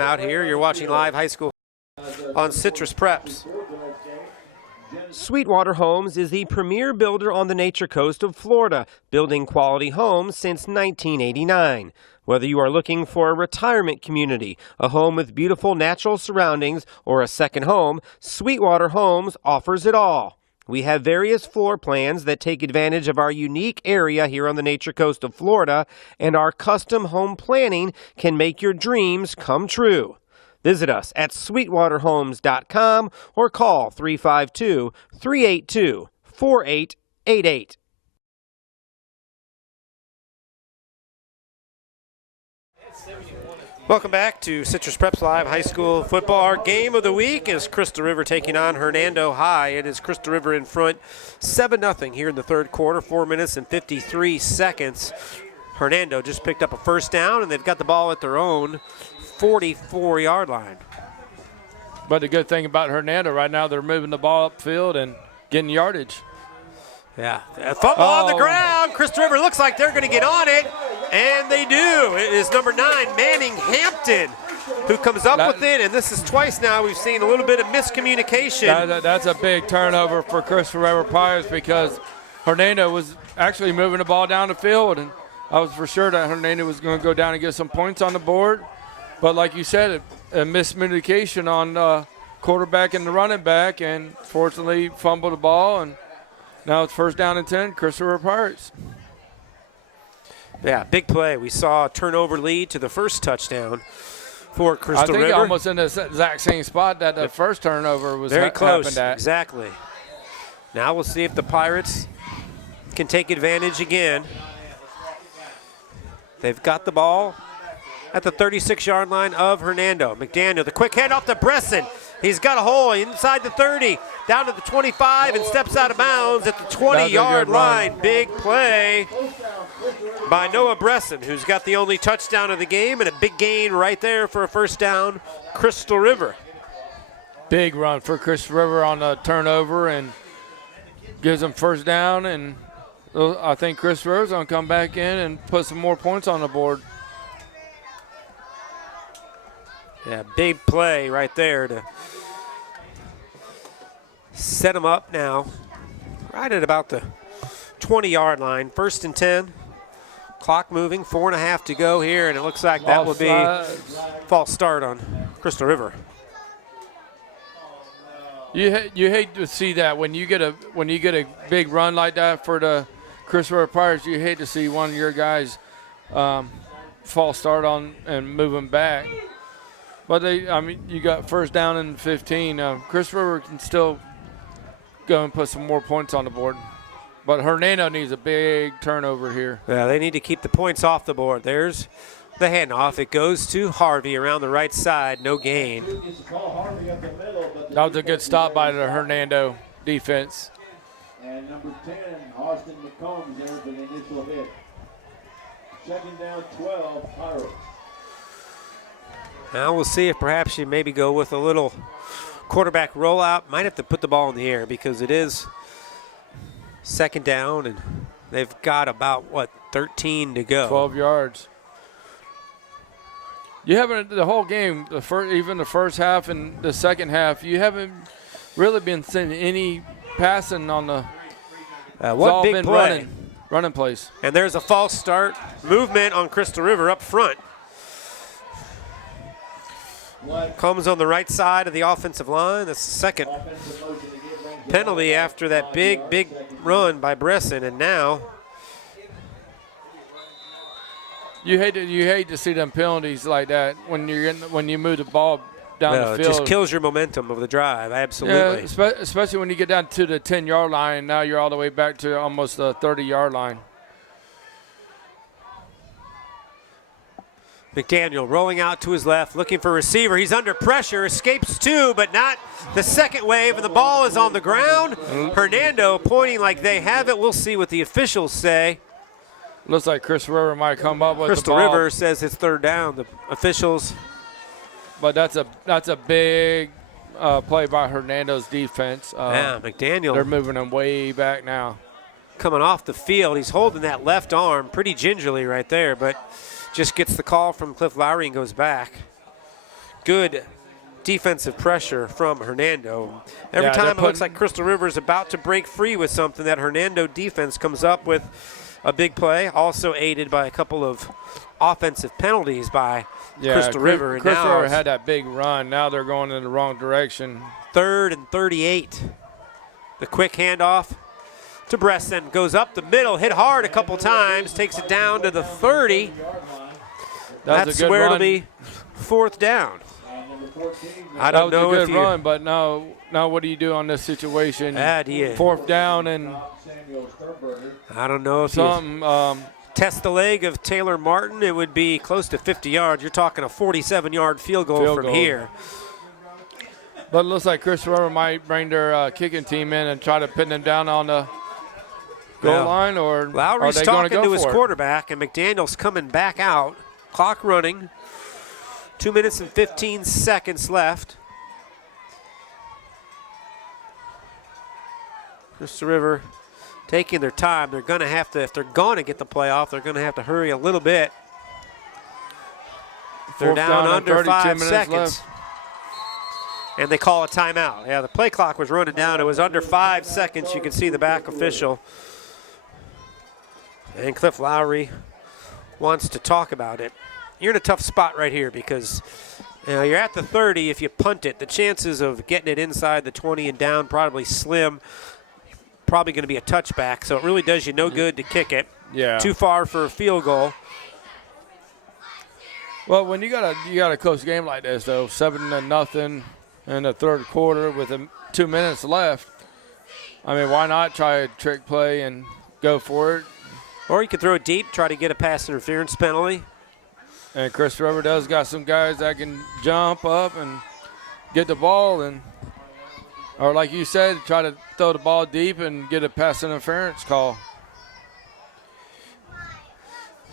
Out here, you're watching live high school on Citrus Preps. Sweetwater Homes is the premier builder on the Nature Coast of Florida, building quality homes since 1989. Whether you are looking for a retirement community, a home with beautiful natural surroundings, or a second home, Sweetwater Homes offers it all. We have various floor plans that take advantage of our unique area here on the Nature Coast of Florida, and our custom home planning can make your dreams come true. Visit us at sweetwaterhomes.com or call 352-382-4888. Welcome back to Citrus Preps Live High School Football. Our game of the week is Crystal River taking on Hernando High. It is Crystal River in front 7-0 here in the third quarter, 4 minutes and 53 seconds. Hernando just picked up a first down, and they've got the ball at their own 44-yard line. But the good thing about Hernando right now, they're moving the ball upfield and getting yardage. Yeah, football on the ground. Crystal River looks like they're going to get on it, and they do. It is number 9, Manning Hampton, who comes up with it, and this is twice now we've seen a little bit of miscommunication. That's a big turnover for Crystal River Pirates because Hernando was actually moving the ball down the field, and I was for sure that Hernando was going to go down and get some points on the board. But like you said, a miscommunication on quarterback and the running back, and fortunately fumbled the ball, and now it's first down and 10, Crystal River Pirates. Yeah, big play. We saw a turnover lead to the first touchdown for Crystal River. I think almost in the exact same spot that the first turnover was very close. Happened at. Exactly. Now we'll see if the Pirates can take advantage again. They've got the ball at the 36-yard line of Hernando. McDaniel, the quick hand off to Bresson. He's got a hole inside the 30, down to the 25, and steps out of bounds at the 20-yard line. Big play by Noah Bresson, who's got the only touchdown of the game, and a big gain right there for a first down, Crystal River. Big run for Crystal River on the turnover and gives them first down, and I think Crystal River's going to come back in and put some more points on the board. Yeah, big play right there to set them up now right at about the 20-yard line. First and 10. Clock moving, 4.5 to go here, and it looks like that will be false start on Crystal River. You hate to see that when you get a big run like that for the Crystal River Pirates. You hate to see one of your guys false start on and move them back. But you got first down and 15. Crystal River can still go and put some more points on the board. But Hernando needs a big turnover here. Yeah, they need to keep the points off the board. There's the handoff. It goes to Harvey around the right side. No gain. That was a good stop by the Hernando defense. And number 10, Austin McCombs there for the initial hit. Second down, 12, Pirates. Now we'll see if perhaps you maybe go with a little quarterback rollout. Might have to put the ball in the air because it is second down, and they've got about, 13 to go. 12 yards. You haven't, the whole game, even the first half and the second half, you haven't really been seeing any passing on the one big play. Running plays. And there's a false start movement on Crystal River up front. Comes on the right side of the offensive line. That's the second penalty after that big run by Bresson, and now you hate to see them penalties like that when you move the ball down the field. It just kills your momentum of the drive. Absolutely. Yeah, especially when you get down to the 10-yard line. Now you're all the way back to almost the 30-yard line. McDaniel rolling out to his left, looking for a receiver. He's under pressure, escapes two, but not the second wave, and the ball is on the ground. Hernando pointing like they have it. We'll see what the officials say. Looks like Crystal River might come up with Crystal the ball. River says it's third down. The officials. But that's a big play by Hernando's defense. Yeah, McDaniel. They're moving him way back now. Coming off the field, he's holding that left arm pretty gingerly right there, but just gets the call from Cliff Lowry and goes back. good defensive pressure from Hernando. Every Yeah, time it looks like Crystal River is about to break free with something, that Hernando defense comes up with a big play, also aided by a couple of offensive penalties by Crystal River. And Crystal now River had that big run. Now they're going in the wrong direction. 3rd and 38. The quick handoff to Bresson. Goes up the middle, hit hard a couple times, takes it down to the 30. That's where it'll be 4th down. I don't know if if you. That was a good run, but now what do you do on this situation? 4th down and I don't know if something. Test the leg of Taylor Martin, it would be close to 50 yards. You're talking a 47-yard field goal from here. But it looks like Crystal River might bring their kicking team in and try to pin them down on the goal line, or Lowry's are they going to talking go to his for it? quarterback, and McDaniel's coming back out. Clock running. 2 minutes and 15 seconds left. Crystal River taking their time. They're going to have to, if they're going to get the playoff, they're going to have to hurry a little bit. They're down under 5 seconds. Left. And they call a timeout. Yeah, the play clock was running down. It was under 5 seconds. You can see the back official. And Cliff Lowry wants to talk about it. You're in a tough spot right here because you're at the 30. If you punt it, the chances of getting it inside the 20 and down probably slim. Probably going to be a touchback, so it really does you no good to kick it. Yeah. Too far for a field goal. Well, when you got a close game like this, though, 7-0 in the 3rd quarter with 2 minutes left, I mean, why not try a trick play and go for it? Or you could throw it deep, try to get a pass interference penalty. And Crystal River does got some guys that can jump up and get the ball, and or like you said, try to throw the ball deep and get a pass interference call.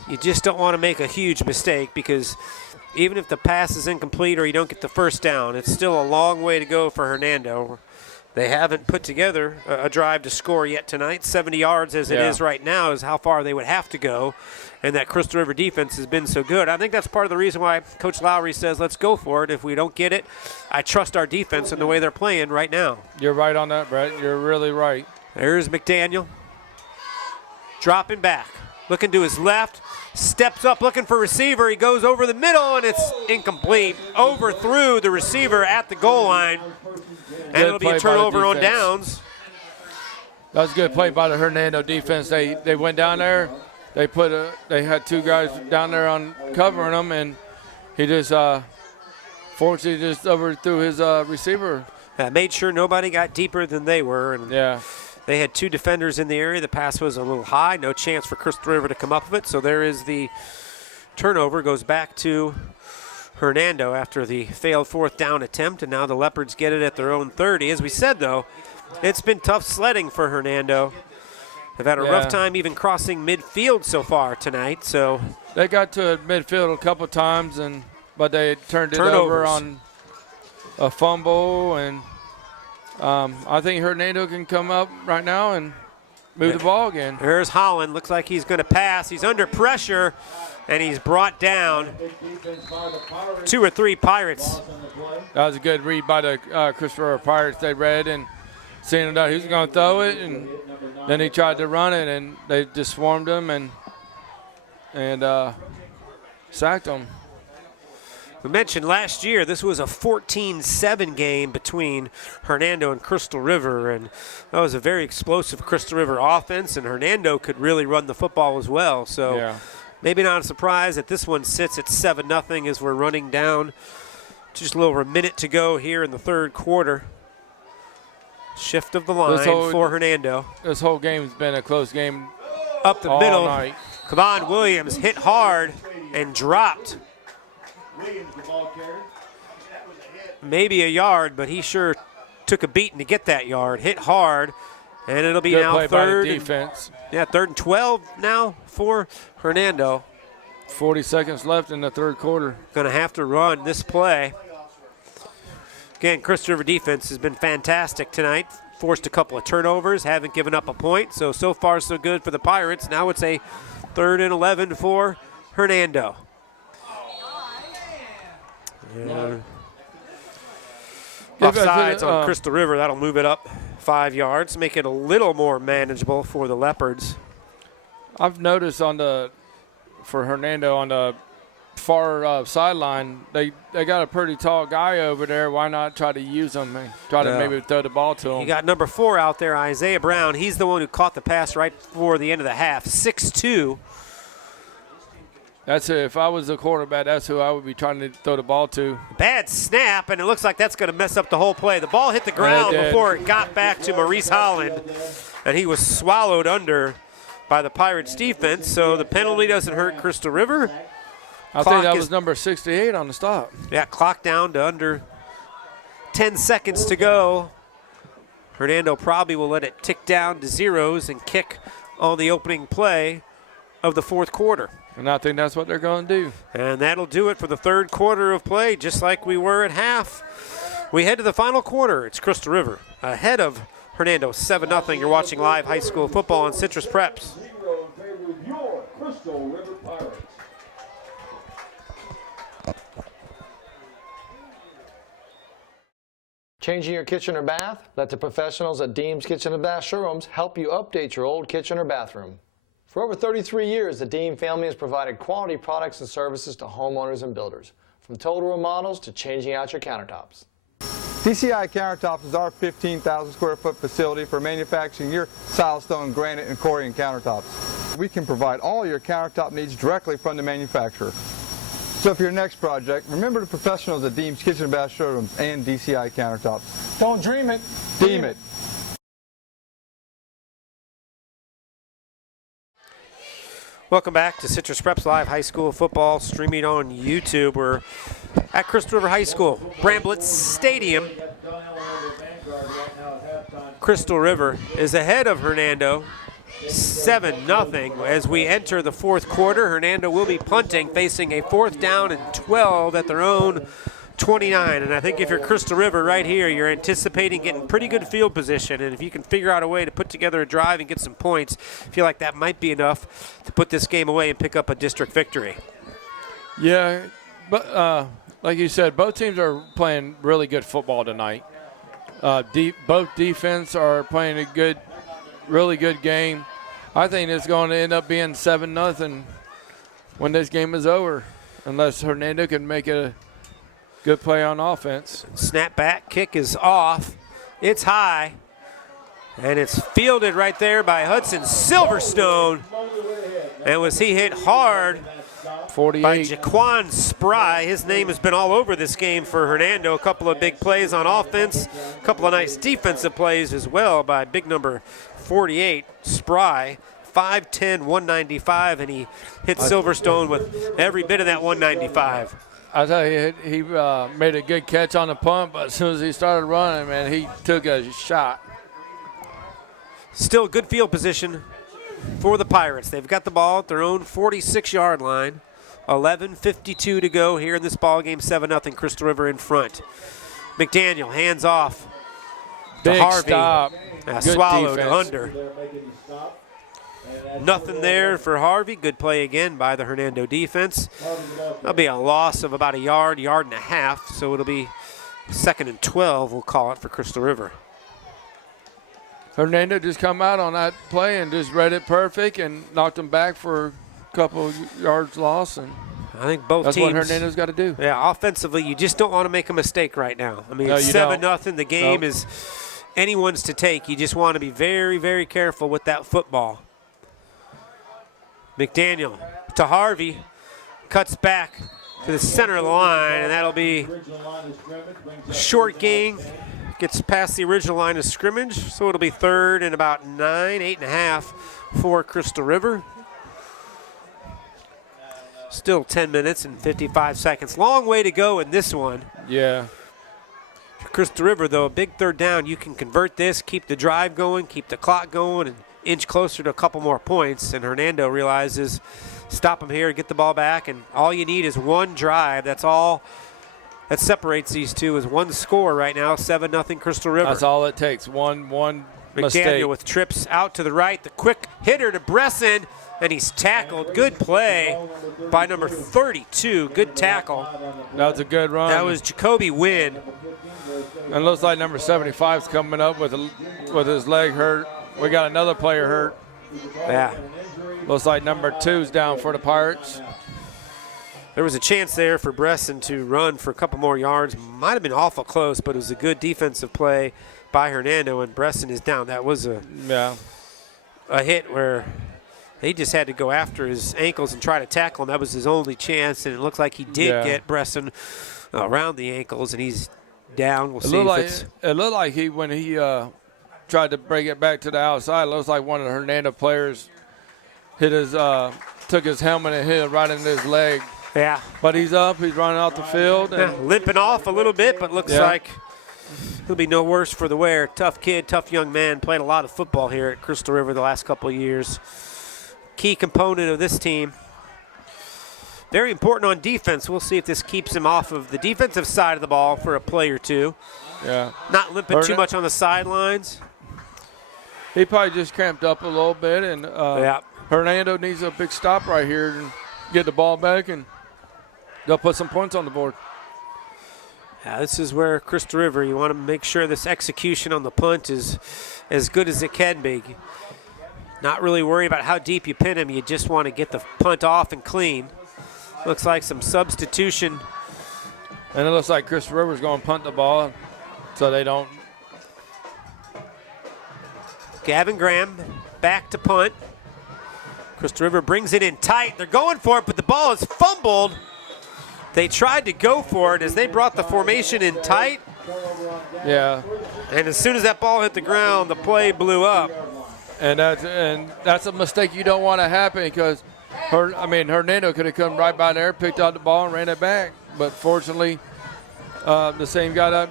You just don't want to make a huge mistake because even if the pass is incomplete or you don't get the first down, it's still a long way to go for Hernando. They haven't put together a drive to score yet tonight. 70 yards as it is right now is how far they would have to go, and that Crystal River defense has been so good. I think that's part of the reason why Coach Lowry says let's go for it. If we don't get it, I trust our defense and the way they're playing right now. You're right on that, Brett. You're really right. There's McDaniel dropping back, looking to his left, steps up looking for receiver. He goes over the middle, and it's incomplete. Overthrew the receiver at the goal line. And it'll be a turnover on downs. That was a good play by the Hernando defense. They went down there. They had 2 guys down there on covering them, and he just fortunately just overthrew his receiver. Made sure nobody got deeper than they were. And they had 2 defenders in the area. The pass was a little high. No chance for Crystal River to come up with it. So there is the turnover. Goes back to Hernando after the failed 4th down attempt, and now the Leopards get it at their own 30. As we said, though, it's been tough sledding for Hernando. They've had a rough time even crossing midfield so far tonight. So they got to midfield a couple times, but they turned it over on a fumble, and I think Hernando can come up right now and move the ball again. There's Holland. Looks like he's going to pass. He's under pressure, and he's brought down. 2 or 3 Pirates. That was a good read by the Crystal River Pirates. They read and seen that he was going to throw it, and then he tried to run it, and they just swarmed him and sacked him. We mentioned last year this was a 14-7 game between Hernando and Crystal River, and that was a very explosive Crystal River offense, and Hernando could really run the football as well. So maybe not a surprise that this one sits at 7-0 as we're running down. Just a little over a minute to go here in the 3rd quarter. Shift of the line for Hernando. This whole game's been a close game. Up the middle. Night. Kevon Williams hit hard and dropped. Maybe a yard, but he sure took a beating to get that yard. Hit hard, and it'll be now 3rd. Defense. 3rd and 12 now for Hernando. 40 seconds left in the 3rd quarter. Going to have to run this play. Again, Crystal River defense has been fantastic tonight. Forced a couple of turnovers, haven't given up a point. So far, so good for the Pirates. Now it's a 3rd and 11 for Hernando. Offsides on Crystal River. That'll move it up 5 yards, make it a little more manageable for the Leopards. I've noticed for Hernando on the far sideline, they got a pretty tall guy over there. Why not try to use him and try to maybe throw the ball to him? You got number 4 out there, Isaiah Brown. He's the one who caught the pass right before the end of the half, 6'2". That's it. If I was the quarterback, that's who I would be trying to throw the ball to. Bad snap, and it looks like that's going to mess up the whole play. The ball hit the ground before it got back to Maurice Holland, and he was swallowed under by the Pirates defense, so the penalty doesn't hurt Crystal River. I think that was number 68 on the stop. Yeah, clock down to under 10 seconds to go. Hernando probably will let it tick down to zeros and kick on the opening play of the fourth quarter. And I think that's what they're going to do. And that'll do it for the third quarter of play, just like we were at half. We head to the final quarter. It's Crystal River ahead of Hernando, 7-0. You're watching live high school football on Citrus Preps. 0 in favor of your Crystal River Pirates. Changing your kitchen or bath? Let the professionals at Deems Kitchen and Bath Showrooms help you update your old kitchen or bathroom. For over 33 years, the Deem family has provided quality products and services to homeowners and builders, from total remodels to changing out your countertops. DCI Countertops is our 15,000 square foot facility for manufacturing your silestone, granite, and Corian countertops. We can provide all your countertop needs directly from the manufacturer. So for your next project, remember the professionals at Deems Kitchen and Bath Showrooms and DCI Countertops. Don't dream it. Deem it. Welcome back to Citrus Preps Live High School Football, streaming on YouTube. We're at Crystal River High School, Bramblett Stadium. Crystal River is ahead of Hernando, 7-0. As we enter the fourth quarter, Hernando will be punting, facing a 4th down and 12 at their own 29. And I think if you're Crystal River right here, you're anticipating getting pretty good field position. And if you can figure out a way to put together a drive and get some points, I feel like that might be enough to put this game away and pick up a district victory. Yeah, but like you said, both teams are playing really good football tonight. Both defense are playing a really good game. I think it's going to end up being 7-0 when this game is over, unless Hernando can make a good play on offense. Snap back, kick is off. It's high, and it's fielded right there by Hudson Silverstone. And was he hit hard 48. by Jaquan Spry. His name has been all over this game for Hernando. A couple of big plays on offense, a couple of nice defensive plays as well by big number 48, Spry. 5'10", 195, and he hit Silverstone with every bit of that 195. I tell you, he made a good catch on the punt, but as soon as he started running, man, he took a shot. Still good field position for the Pirates. They've got the ball at their own 46-yard line. 11:52 to go here in this ball game. 7-0 Crystal River in front. McDaniel hands off to Big Harvey. stop. Swallowed defense. under. Nothing there for Harvey. Good play again by the Hernando defense. That'll be a loss of about a yard and a half, so it'll be 2nd and 12, we'll call it, for Crystal River. Hernando just come out on that play and just read it perfect and knocked him back for a couple of yards loss. And I think both that's teams. what Hernando's got to do. Yeah, offensively, you just don't want to make a mistake right now. I mean, No, it's you 7-0. The game is anyone's to take. You just want to be very, very careful with that football. McDaniel to Harvey, cuts back to the center of the line, and that'll be short gain. Gets past the original line of scrimmage, so it'll be 3rd and about 8.5 for Crystal River. Still 10 minutes and 55 seconds. Long way to go in this one. Yeah. Crystal River, though, a big 3rd down. You can convert this, keep the drive going, keep the clock going, and inch closer to a couple more points. And Hernando realizes, stop him here, get the ball back, and all you need is one drive. That's all that separates these two, is one score right now, 7-0 Crystal River. That's all it takes, one mistake. McDaniel with trips out to the right, the quick hitter to Bresson, and he's tackled. Good play by number 32. Good tackle. That was a good run. That was Jacoby Wynn. And looks like number 75 is coming up with his leg hurt. We got another player hurt. Yeah. Looks like number 2's down for the Pirates. There was a chance there for Bresson to run for a couple more yards. Might have been awful close, but it was a good defensive play by Hernando, and Bresson is down. That was a hit where he just had to go after his ankles and try to tackle him. That was his only chance, and it looks like he did get Bresson around the ankles, and he's down. We'll see if it's... It looked like when he tried to break it back to the outside, it looks like one of the Hernando players took his helmet and hit it right in his leg. Yeah. But he's up. He's running off the field. And limping off a little bit, but looks like he'll be no worse for the wear. Tough kid, tough young man. Played a lot of football here at Crystal River the last couple of years. Key component of this team. Very important on defense. We'll see if this keeps him off of the defensive side of the ball for a play or two. Yeah. Not limping too much on the sidelines. He probably just cramped up a little bit, and Hernando needs a big stop right here and get the ball back, and they'll put some points on the board. Yeah, this is where Crystal River, you want to make sure this execution on the punt is as good as it can be. Not really worry about how deep you pin him. You just want to get the punt off and clean. Looks like some substitution. And it looks like Crystal River's going to punt the ball so they don't. Gavin Graham back to punt. Crystal River brings it in tight. They're going for it, but the ball is fumbled. They tried to go for it as they brought the formation in tight. Yeah. And as soon as that ball hit the ground, the play blew up. And that's a mistake you don't want to happen, because Hernando could have come right by there, picked out the ball, and ran it back. But fortunately, the same guy that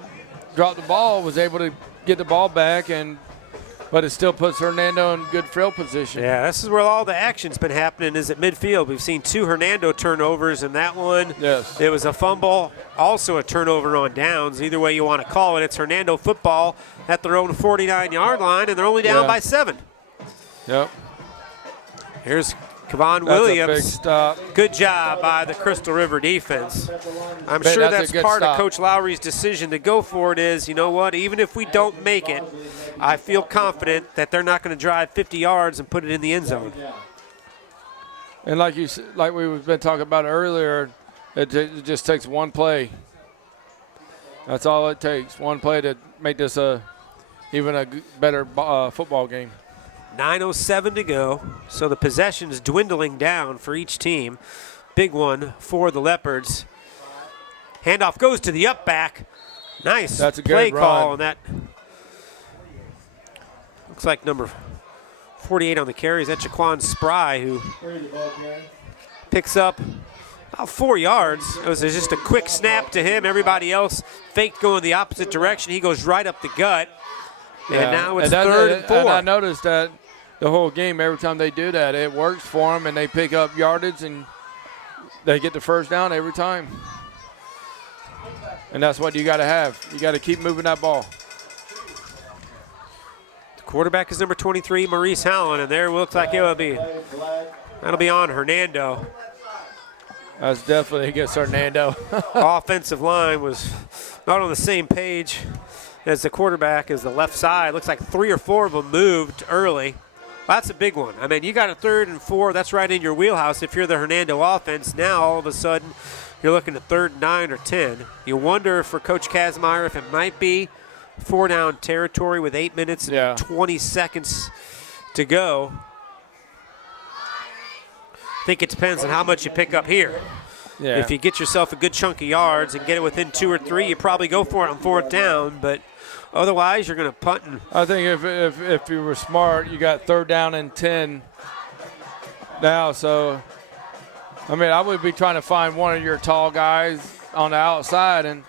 dropped the ball was able to get the ball back, but it still puts Hernando in good field position. Yeah, this is where all the action's been happening, is at midfield. We've seen 2 Hernando turnovers, and that one, it was a fumble, also a turnover on downs. Either way you want to call it, it's Hernando football at their own 49-yard line, and they're only down by 7. Yep. Here's Kevon Williams. Good job by the Crystal River defense. I'm sure that's part of Coach Lowry's decision to go for it is, you know what, even if we don't make it, I feel confident that they're not going to drive 50 yards and put it in the end zone. And like we've been talking about earlier, it just takes one play. That's all it takes, one play to make this even a better football game. 9:07 to go, so the possession's dwindling down for each team. Big one for the Leopards. Handoff goes to the up back. Nice play call on that. Looks like number 48 on the carry. Is that Jaquan Spry, who picks up about 4 yards. It was just a quick snap to him. Everybody else faked going the opposite direction. He goes right up the gut. And now it's 3rd and 4. And I noticed that the whole game, every time they do that, it works for them, and they pick up yardage, and they get the first down every time. And that's what you got to have. You got to keep moving that ball. The quarterback is number 23, Maurice Howland, and there looks like that'll be on Hernando. That's definitely against Hernando. Offensive line was not on the same page as the quarterback as the left side. Looks like 3 or 4 of them moved early. Well, that's a big one. I mean, you got a 3rd and 4. That's right in your wheelhouse if you're the Hernando offense. Now, all of a sudden, you're looking at 3rd and 9 or 10. You wonder for Coach Kazmaier if it might be 4-down territory with 8 minutes and 20 seconds to go. I think it depends on how much you pick up here. Yeah. If you get yourself a good chunk of yards and get it within 2 or 3, you probably go for it on 4th down, but otherwise you're going to punt. I think if you were smart, you got 3rd down and 10 now. So, I mean, I would be trying to find one of your tall guys on the outside and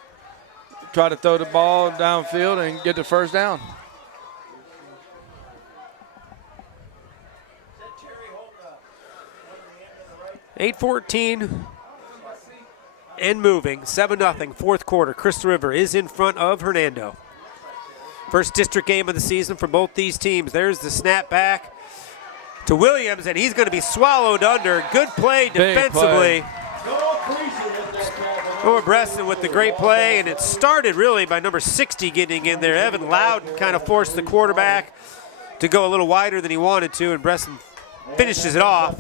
try to throw the ball downfield and get the first down. .8:14 and moving, 7-0, 4th quarter. Crystal River is in front of Hernando. First district game of the season for both these teams. There's the snap back to Williams, and he's going to be swallowed under. Good play defensively. Noah Bresson with the great play, and it started really by number 60 getting in there. Evan Loudon kind of forced the quarterback to go a little wider than he wanted to, and Bresson finishes it off.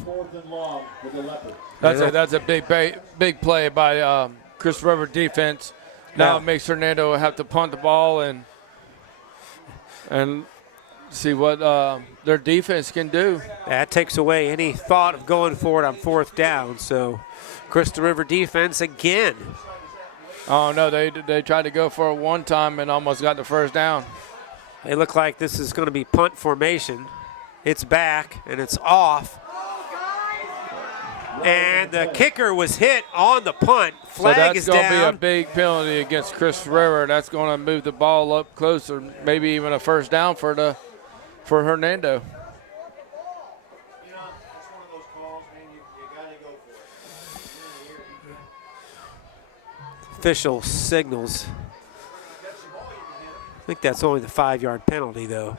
That's a big play by Chris River defense. Now it makes Hernando have to punt the ball and see what their defense can do. That takes away any thought of going for it on 4th down. So Crystal River defense again. Oh, no, they tried to go for it one time and almost got the first down. They look like this is going to be punt formation. It's back, and it's off. And the kicker was hit on the punt. Flag is down. So that's going to be a big penalty against Chris River. That's going to move the ball up closer, maybe even a first down for Hernando. Official signals. I think that's only the 5-yard penalty, though.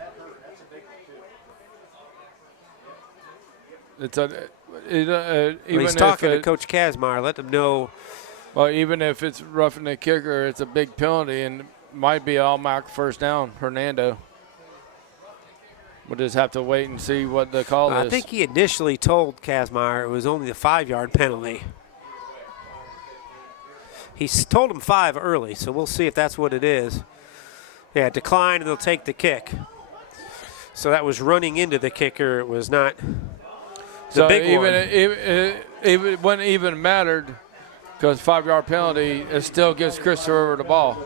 He's talking to Coach Kazmaier. Let them know. Well, even if it's roughing the kicker, it's a big penalty and might be an automatic first down, Hernando. We'll just have to wait and see what the call is. I think he initially told Kazmaier it was only the 5-yard penalty. He's told him 5 early, so we'll see if that's what it is. Yeah, decline, and they'll take the kick. So that was running into the kicker. It was not the big one. It wouldn't even mattered because 5-yard penalty, it still gives Chris River the ball.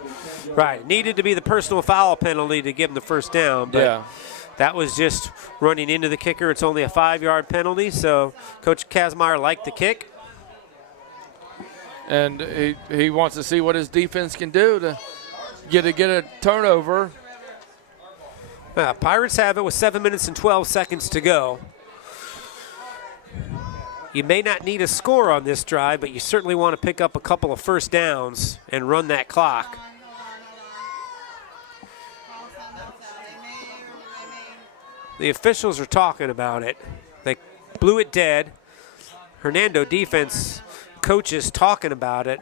Right. Needed to be the personal foul penalty to give him the first down. But that was just running into the kicker. It's only a 5-yard penalty, so Coach Kazmaier liked the kick. And he wants to see what his defense can do to get a turnover. Pirates have it with 7 minutes and 12 seconds to go. You may not need a score on this drive, but you certainly want to pick up a couple of first downs and run that clock. The officials are talking about it. They blew it dead. Hernando defense coaches talking about it.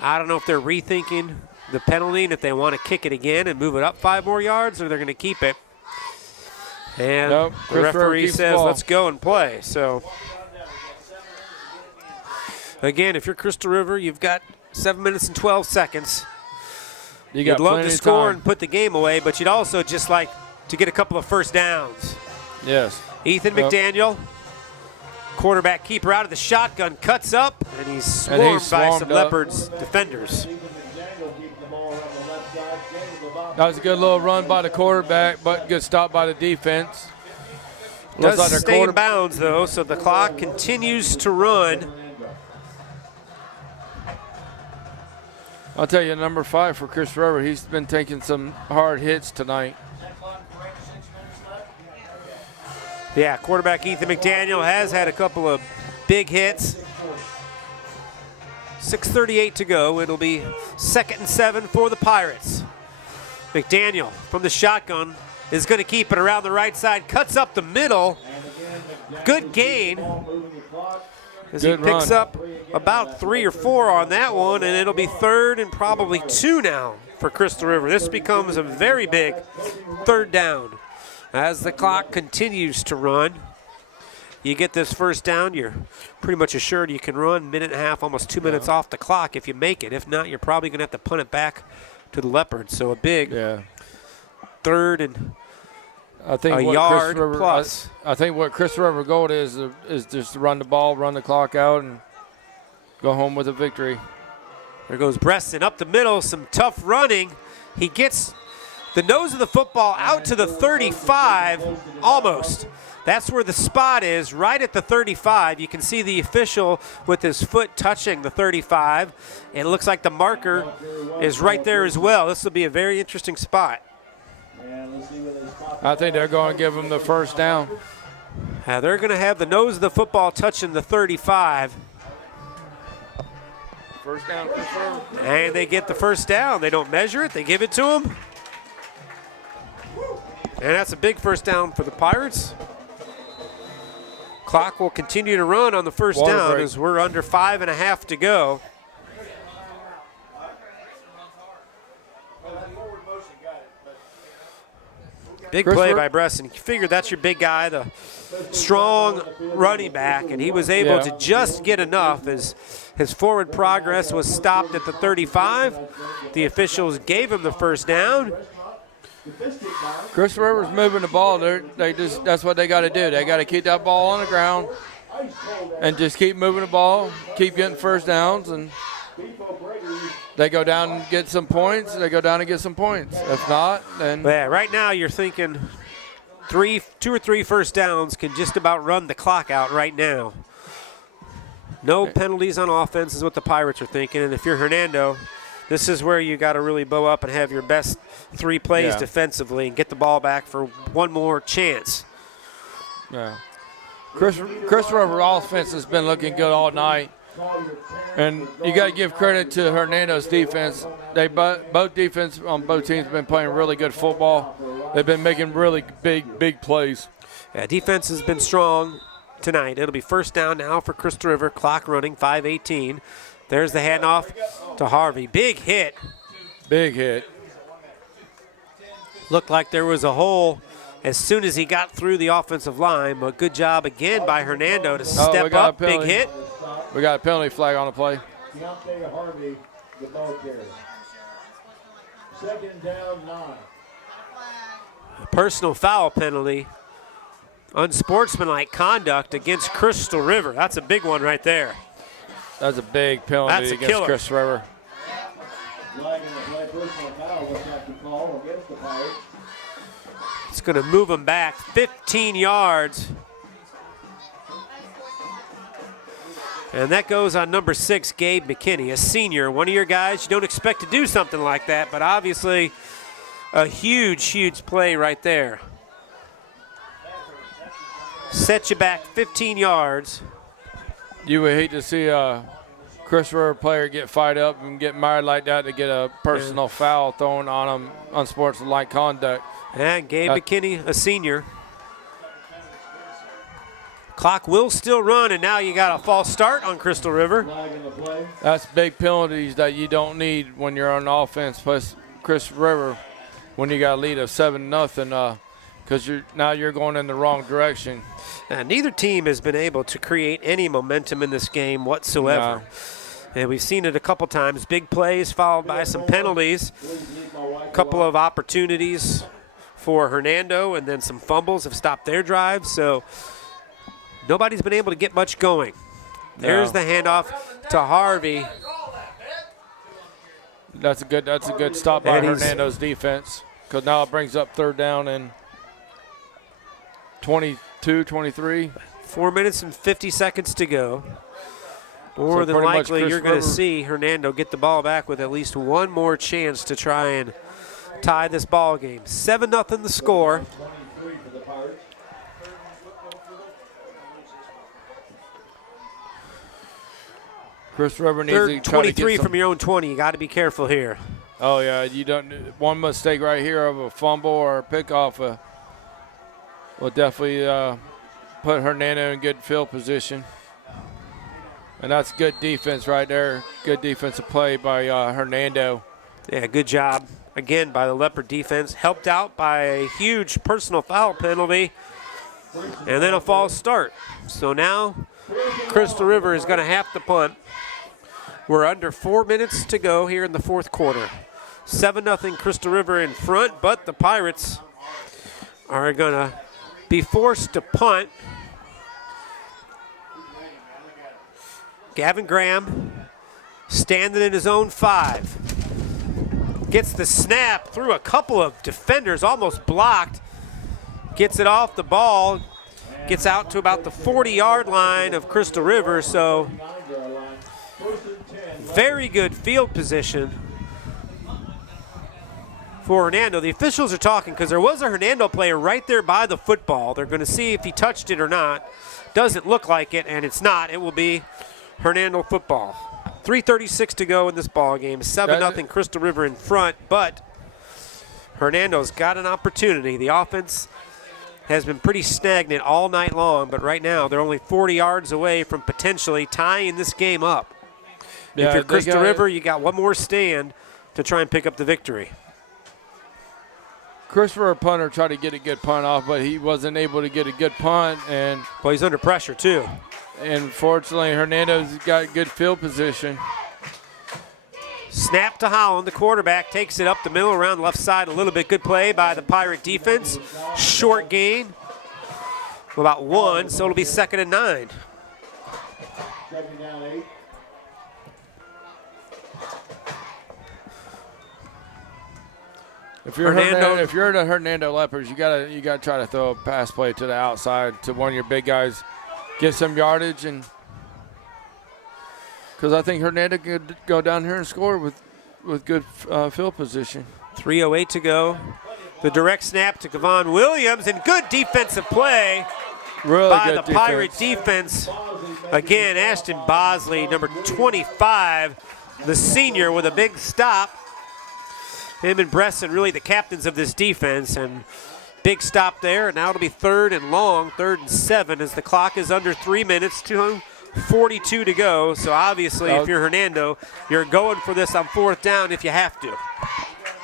I don't know if they're rethinking the penalty and if they want to kick it again and move it up 5 more yards, or they're going to keep it. And the referee says, let's go and play. So, again, if you're Crystal River, you've got 7 minutes and 12 seconds. You'd love to score and put the game away, but you'd also just like to get a couple of first downs. Yes. Ethan McDaniel, quarterback keeper out of the shotgun, cuts up, and he's swarmed by some Leopards defenders. That was a good little run by the quarterback, but good stop by the defense. Does stay in bounds, though, so the clock continues to run. I'll tell you, number 5 for Chris River, he's been taking some hard hits tonight. Yeah, quarterback Ethan McDaniel has had a couple of big hits. 6:38 to go. It'll be 2nd and 7 for the Pirates. McDaniel from the shotgun is going to keep it around the right side, cuts up the middle. Good gain as he picks up about 3 or 4 on that one, and it'll be 3rd and probably 2 now for Crystal River. This becomes a very big 3rd down. As the clock continues to run, you get this first down, you're pretty much assured you can run. Minute and a half, almost 2 minutes off the clock if you make it. If not, you're probably going to have to punt it back to the Leopards. So a big 3rd and a yard plus. I think what Chris River goal is just to run the ball, run the clock out, and go home with a victory. There goes Breston up the middle, some tough running. He gets the nose of the football out to the 35, almost. That's where the spot is, right at the 35. You can see the official with his foot touching the 35. And it looks like the marker is right there as well. This will be a very interesting spot. I think they're going to give him the first down. They're going to have the nose of the football touching the 35. First down confirmed. And they get the first down. They don't measure it. They give it to him. And that's a big first down for the Pirates. Clock will continue to run on the first down as we're under 5.5 to go. Big play by Bresson. You figured that's your big guy, the strong running back, and he was able to just get enough as his forward progress was stopped at the 35. The officials gave him the first down. Chris Rivers moving the ball. That's what they got to do. They got to keep that ball on the ground and just keep moving the ball, keep getting first downs, and they go down and get some points. They go down and get some points. If not, then right now you're thinking 2 or 3 first downs can just about run the clock out right now. No penalties on offense is what the Pirates are thinking, and if you're Hernando, this is where you got to really bow up and have your best 3 plays defensively and get the ball back for one more chance. Yeah. Chris River offense has been looking good all night. And you got to give credit to Hernando's defense. They both defense on both teams have been playing really good football. They've been making really big plays. Yeah, defense has been strong tonight. It'll be first down now for Crystal River. Clock running, 5:18. There's the handoff to Harvey. Big hit. Big hit. Looked like there was a hole as soon as he got through the offensive line, but good job again by Hernando to step up. Big hit. We got a penalty flag on the play. Deontay Harvey, the ball carrier. Second down, 9. A personal foul penalty. Unsportsmanlike conduct against Crystal River. That's a big one right there. That's a big penalty against Chris River. Flag in the play, personal foul. What's that to call against the Pirates? It's going to move him back 15 yards. And that goes on number 6, Gabe McKinney, a senior. One of your guys, you don't expect to do something like that, but obviously a huge play right there. Set you back 15 yards. You would hate to see a Chris River player get fired up and get mired like that to get a personal foul thrown on him, unsportsmanlike conduct. And Gabe McKinney, a senior. Clock will still run, and now you got a false start on Crystal River. That's big penalties that you don't need when you're on offense. Plus, Chris River, when you got a lead of 7-0, because now you're going in the wrong direction. Neither team has been able to create any momentum in this game whatsoever. No. And we've seen it a couple times. Big plays followed by some penalties. A couple of opportunities for Hernando, and then some fumbles have stopped their drives. So nobody's been able to get much going. There's the handoff to Harvey. That's a good stop by Hernando's defense, because now it brings up third down and 22, 23. 4 minutes and 50 seconds to go. More than likely, you're going to see Hernando get the ball back with at least one more chance to try and tie this ball game. 7-0 the score. Chris River needs to try 23 to get from your own 20. You got to be careful here. Oh yeah, you don't. One mistake right here of a fumble or a pickoff will definitely put Hernando in good field position. And that's good defense right there. Good defensive play by Hernando. Yeah, good job again by the Leopard defense. Helped out by a huge personal foul penalty and then a false start. So now Crystal River is going to have to punt. We're under 4 minutes to go here in the fourth quarter. 7-0 Crystal River in front, but the Pirates are going to be forced to punt. Gavin Graham standing in his own 5. Gets the snap through a couple of defenders, almost blocked. Gets it off the ball. Gets out to about the 40-yard line of Crystal River, so very good field position for Hernando. The officials are talking because there was a Hernando player right there by the football. They're going to see if he touched it or not. Doesn't look like it, and it's not. It will be Hernando football. 3:36 to go in this ball game. 7-0 Crystal River in front, but Hernando's got an opportunity. The offense has been pretty stagnant all night long, but right now they're only 40 yards away from potentially tying this game up. If you're Crystal River, you got one more stand to try and pick up the victory. Christopher punter tried to get a good punt off, but he wasn't able to get a good punt, and Well, he's under pressure too. and fortunately Hernando's got good field position. Snap to Holland. The quarterback takes it up the middle around the left side a little bit. Good play by the Pirate defense. Short gain. About 1, so it'll be 2nd and 9. Second down 8. If you're Hernando- if you're the Hernando Leopards, you gotta try to throw a pass play to the outside to one of your big guys, get some yardage, and because I think Hernando could go down here and score with good field position. 3:08 to go. The direct snap to Kevon Williams, and good defensive play Really by good the defense. Pirate defense. Again, Ashton Bosley, number 25, the senior, with a big stop. Him and Bresson really the captains of this defense, and big stop there. Now it'll be 3rd and long, 3rd and 7, as the clock is under 3 minutes, 2:42 to go. So obviously, if you're Hernando, you're going for this on 4th down if you have to.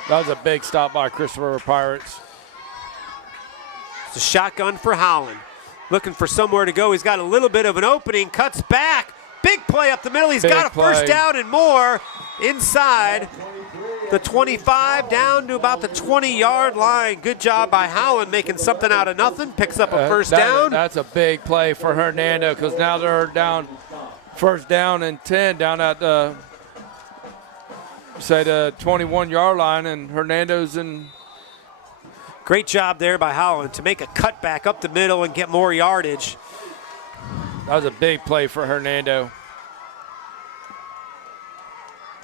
That was a big stop by Christopher Pirates. It's a shotgun for Holland. Looking for somewhere to go. He's got a little bit of an opening, cuts back. Big play up the middle. He's got a first down and more inside the 25 down to about the 20-yard line. Good job by Holland making something out of nothing. Picks up a first down. That's a big play for Hernando because now they're down 1st down and 10 down at the, say, the 21-yard line, and Hernando's in. Great job there by Holland to make a cutback up the middle and get more yardage. That was a big play for Hernando.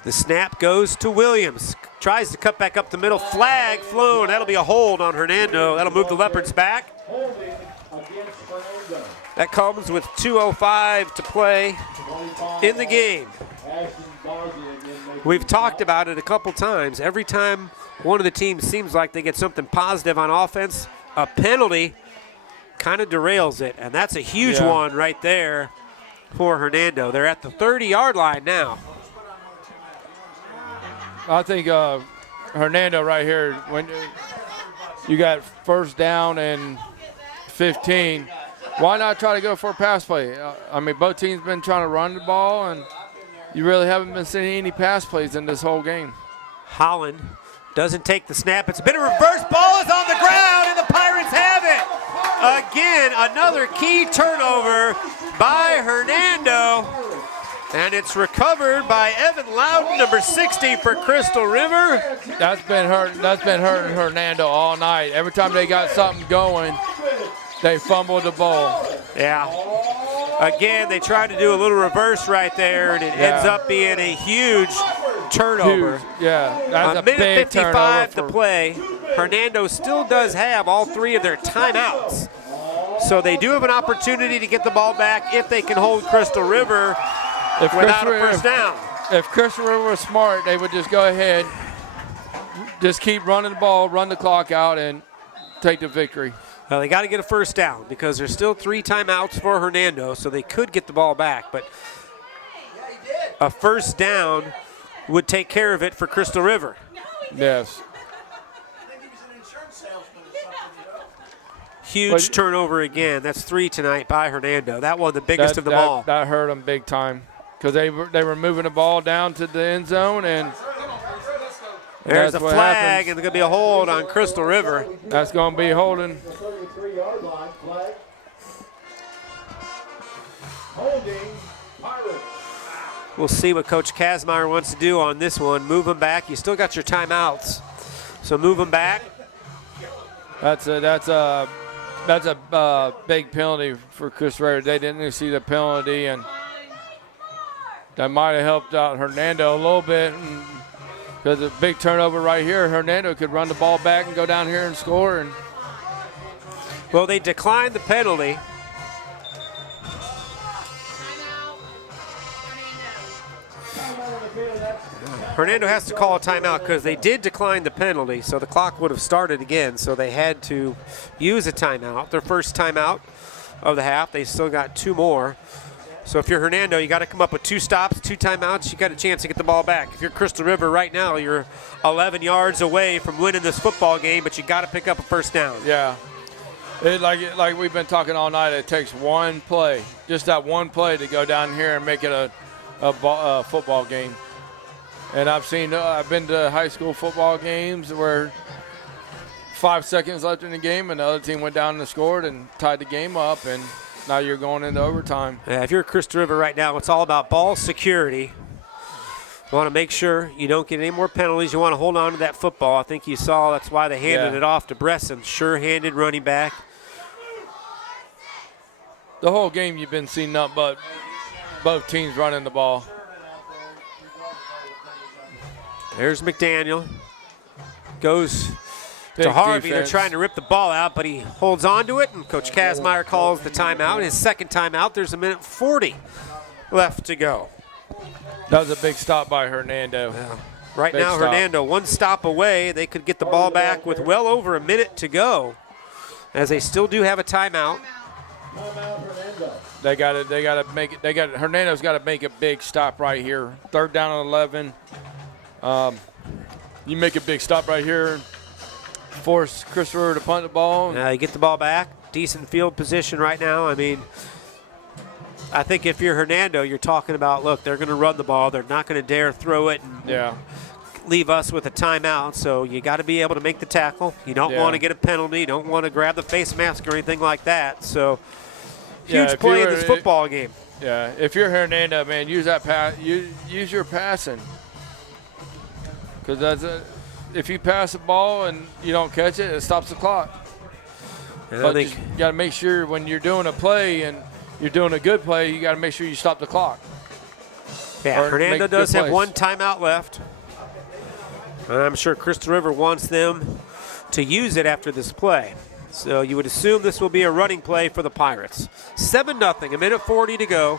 The snap goes to Williams. Tries to cut back up the middle. Flag flown. That'll be a hold on Hernando. That'll move the Leopards back. Holding against Hernando. That comes with 2:05 to play in the game. Ashton Bosley again making We've talked about it a couple times. Every time one of the teams seems like they get something positive on offense, a penalty kind of derails it, and that's a huge one right there for Hernando. They're at the 30-yard line now. I think Hernando right here, when you got 1st down and 15, why not try to go for a pass play? I mean, both teams been trying to run the ball, and you really haven't been seeing any pass plays in this whole game. Holland doesn't take the snap. It's been a reverse. Ball is on the ground, and the Pirates have it. Again, another key turnover by Hernando. And it's recovered by Evan Loudon, number 60 for Crystal River. That's been hurting Hernando all night. Every time they got something going, they fumbled the ball. Yeah. Again, they tried to do a little reverse right there, and it ends up being a huge turnover. Huge. Yeah, that's a minute big 55 turnover to play. Hernando still does have all 3 of their timeouts. So they do have an opportunity to get the ball back if they can hold Crystal River without a first down. If Christopher was smart, they would just go ahead, just keep running the ball, run the clock out, and take the victory. Well, they got to get a first down because there's still 3 timeouts for Hernando, so they could get the ball back. But a first down would take care of it for Crystal River. Yes. Huge turnover again. That's 3 tonight by Hernando. That one, the biggest of them all. That hurt them big time because they were moving the ball down to the end zone, and there's a that's what flag, happens. and there's going to be a hold on Crystal River. That's going to be holding. 33-yard line flag. Holding Pirates. We'll see what Coach Kazmaier wants to do on this one. Move them back. You still got your timeouts, so move them back. That's a big penalty for Chris River. They didn't see the penalty, and that might have helped out Hernando a little bit. Because a big turnover right here, Hernando could run the ball back and go down here and score. And well, they declined the penalty. Hernando has to call a timeout because they did decline the penalty, so the clock would have started again, so they had to use a timeout. Their first timeout of the half. They still got 2 more. So if you're Hernando, you got to come up with 2 stops, 2 timeouts. You got a chance to get the ball back. If you're Crystal River right now, you're 11 yards away from winning this football game, but you got to pick up a first down. Yeah. Like we've been talking all night, it takes one play, just that one play to go down here and make it a football game. And I've been to high school football games where 5 seconds left in the game and the other team went down and scored and tied the game up, and now you're going into overtime. Yeah, if you're Crystal River right now, it's all about ball security. You want to make sure you don't get any more penalties. You want to hold on to that football. I think you saw that's why they handed it off to Bresson. Sure-handed running back. The whole game you've been seeing nothing but both teams running the ball. There's McDaniel. Goes Big to Harvey. defense. They're trying to rip the ball out, but he holds on to it, and Coach Kazmaier calls the timeout. His second timeout. There's 1:40 left to go. That was a big stop by Hernando. Yeah. Right Big now, stop. Hernando 1 stop away. They could get the ball back with well over a minute to go, as they still do have a timeout. Timeout, Hernando. They got to make it. Hernando's got to make a big stop right here. 3rd down and 11. You make a big stop right here, force Christopher to punt the ball. You get the ball back. Decent field position right now. I mean, I think if you're Hernando, you're talking about, look, they're going to run the ball. They're not going to dare throw it and leave us with a timeout. So you got to be able to make the tackle. You don't want to get a penalty. You don't want to grab the face mask or anything like that. So huge play in this football game. Yeah, if you're Hernando, man, use that pass. Use your passing. Because if you pass the ball and you don't catch it, it stops the clock. And But you got to make sure when you're doing a play and you're doing a good play, you got to make sure you stop the clock. Yeah, Or Hernando make good does have plays. 1 timeout left. And I'm sure Crystal River wants them to use it after this play. So you would assume this will be a running play for the Pirates. 7-0, 1:40 to go.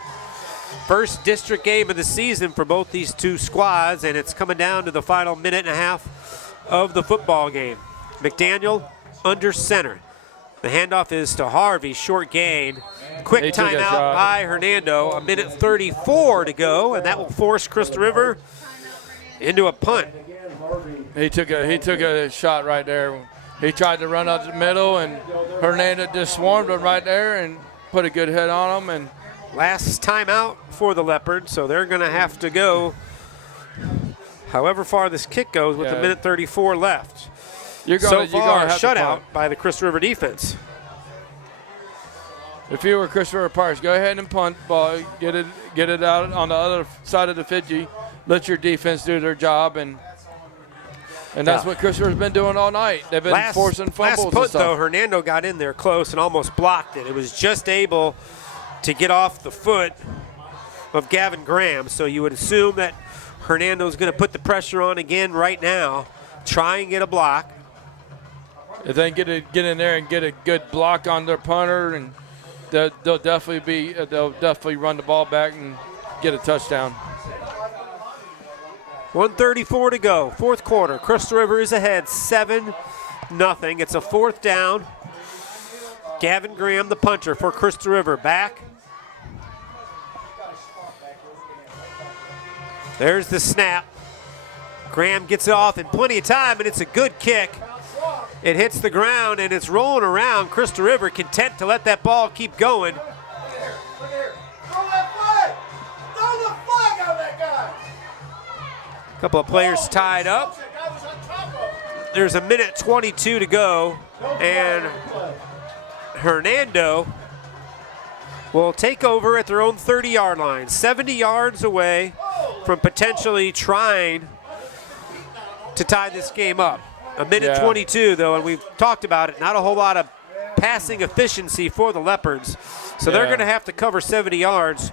First district game of the season for both these two squads, and it's coming down to the final minute and a half of the football game. McDaniel under center. The handoff is to Harvey, short gain. Quick He took a timeout shot. by Hernando, 1:34 to go, and that will force Crystal River into a punt. Again, Harvey. He took a shot right there. He tried to run out the middle, and Hernando just swarmed him right there and put a good hit on him. And Last timeout for the Leopards, so they're going to have to go however far this kick goes with 1:34 left. you're So gonna far, have to shutout punt. by the Crystal River defense. If you were Christopher Parks, go ahead and punt ball, get it out on the other side of the 50. Let your defense do their job, and that's what Christopher's been doing all night. They've been forcing fumbles last and punt, stuff. though, Hernando got in there close and almost blocked it. It was just able to get off the foot of Gavin Graham, so you would assume that Hernando's going to put the pressure on again right now, try and get a block. If they get in there and get a good block on their punter, and they'll definitely run the ball back and get a touchdown. 1:34 to go, fourth quarter. Crystal River is ahead, 7-0. It's a 4th down. Gavin Graham, the punter for Crystal River, back. There's the snap. Graham gets it off in plenty of time, and it's a good kick. It hits the ground, and it's rolling around. Crystal River content to let that ball keep going. A couple of players tied up. There's 1:22 to go, and Hernando will take over at their own 30-yard line, 70 yards away from potentially trying to tie this game up. 1:22, though, and we've talked about it, not a whole lot of passing efficiency for the Leopards. So they're going to have to cover 70 yards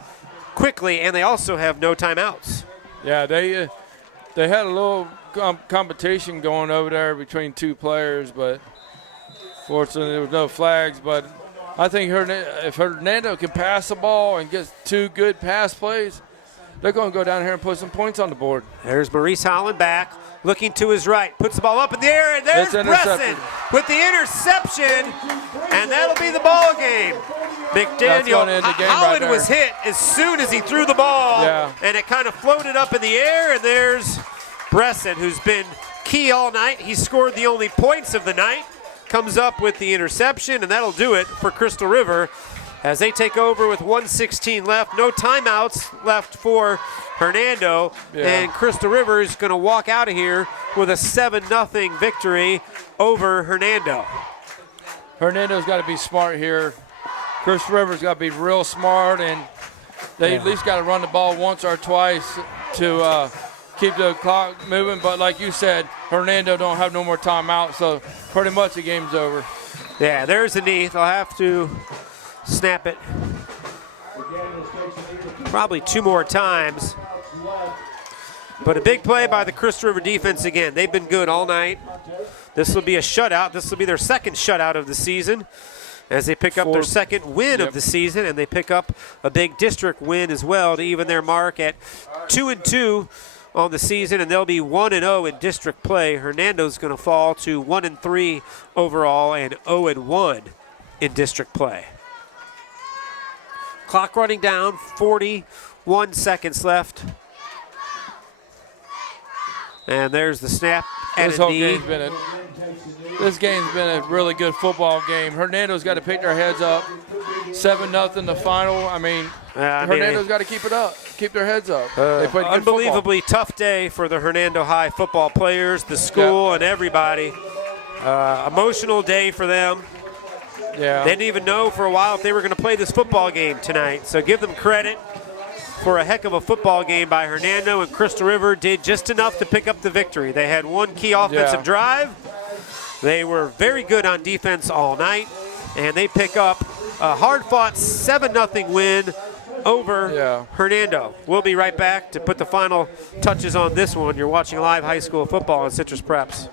quickly, and they also have no timeouts. Yeah, they had a little competition going over there between two players, but fortunately there was no flags. But I think if Hernando can pass the ball and get 2 good pass plays, they're going to go down here and put some points on the board. There's Maurice Holland back, looking to his right, puts the ball up in the air, and there's It's intercepted. Bresson with the interception, and that'll be the ball game. That's gonna end the game right Holland there. was hit as soon as he threw the ball, Yeah. and it kind of floated up in the air, and there's Bresson, who's been key all night. He scored the only points of the night, comes up with the interception, and that'll do it for Crystal River as they take over with 1:16 left. No timeouts left for Hernando, and Crystal River is going to walk out of here with a 7-0 victory over Hernando. Hernando's got to be smart here. Crystal River's got to be real smart, and they at least got to run the ball once or twice to keep the clock moving. But like you said, Hernando don't have no more timeout, so pretty much the game's over. Yeah, there's the knee. They'll have to snap it probably 2 more times. But a big play by the Crystal River defense again. They've been good all night. This will be a shutout. This will be their second shutout of the season as they pick up their second win of the season, and they pick up a big district win as well to even their mark at 2-2 on the season, and they'll be 1-0 in district play. Hernando's going to fall to 1-3 overall and 0-1 in district play. Clock running down, 41 seconds left. And there's the snap and This a whole knee. This game's been a really good football game. Hernando's got to pick their heads up. 7-0 the final. I mean, Hernando's got to keep it up, keep their heads up. They played good Unbelievably tough day for the Hernando High football players, the school, and everybody. Emotional day for them. Yeah. They didn't even know for a while if they were going to play this football game tonight. So give them credit for a heck of a football game by Hernando, and Crystal River did just enough to pick up the victory. They had one key offensive drive. They were very good on defense all night, and they pick up a hard-fought 7-0 win over Hernando. We'll be right back to put the final touches on this one. You're watching live high school football on Citrus Preps.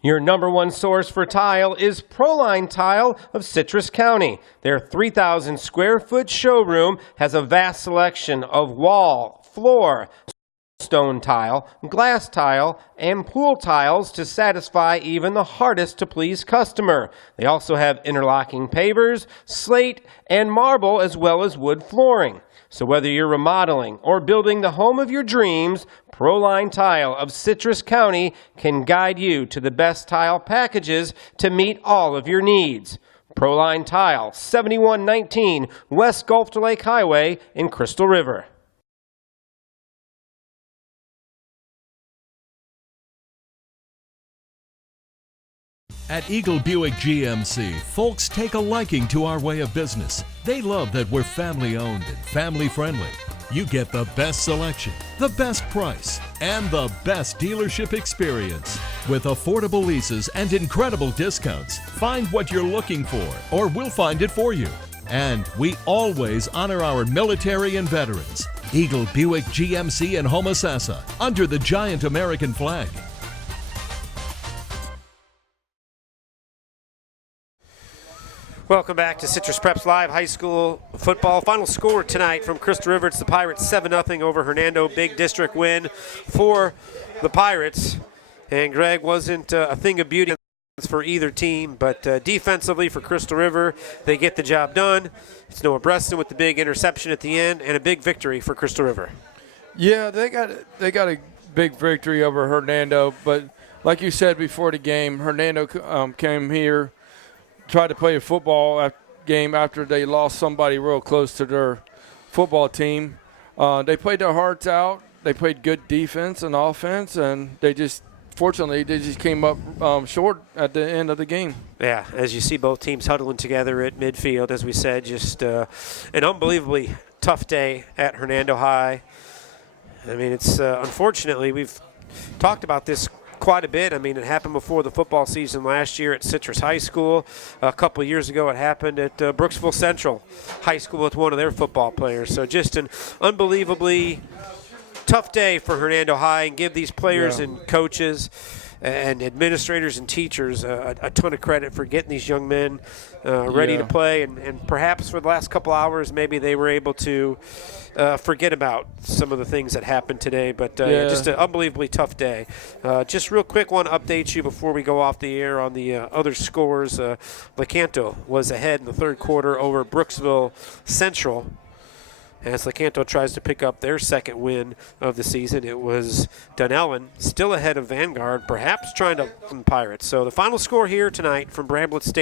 Your number one source for tile is Proline Tile of Citrus County. Their 3,000 square foot showroom has a vast selection of wall, floor, stone tile, glass tile, and pool tiles to satisfy even the hardest to please customer. They also have interlocking pavers, slate, and marble, as well as wood flooring. So whether you're remodeling or building the home of your dreams, Proline Tile of Citrus County can guide you to the best tile packages to meet all of your needs. Proline Tile, 7119 West Gulf to Lake Highway in Crystal River. At Eagle Buick GMC, folks take a liking to our way of business. They love that we're family-owned and family-friendly. You get the best selection, the best price, and the best dealership experience. With affordable leases and incredible discounts, find what you're looking for, or we'll find it for you. And we always honor our military and veterans. Eagle Buick GMC in Homosassa, under the giant American flag. Welcome back to Citrus Preps Live High School Football. Final score tonight from Crystal River. It's the Pirates 7-0 over Hernando. Big district win for the Pirates. And Greg, wasn't a thing of beauty for either team, but defensively for Crystal River, they get the job done. It's Noah Breston with the big interception at the end and a big victory for Crystal River. Yeah, they got a big victory over Hernando, but like you said before the game, Hernando came here, tried to play a football game after they lost somebody real close to their football team. They played their hearts out. They played good defense and offense, and fortunately, they just came up short at the end of the game. Yeah, as you see both teams huddling together at midfield, as we said, just an unbelievably tough day at Hernando High. I mean, it's unfortunately, we've talked about this quite a bit. I mean, it happened before the football season last year at Citrus High School. A couple of years ago, it happened at Brooksville Central High School with one of their football players. So just an unbelievably tough day for Hernando High, and give these players and coaches and administrators and teachers a ton of credit for getting these young men ready to play, and perhaps for the last couple hours maybe they were able to forget about some of the things that happened today, but just an unbelievably tough day. Just real quick, want to update you before we go off the air on the other scores. Lecanto was ahead in the third quarter over Brooksville Central. As Lecanto tries to pick up their second win of the season, it was Dunellen still ahead of Vanguard, perhaps trying to Pirates. So the final score here tonight from Bramblett Stadium.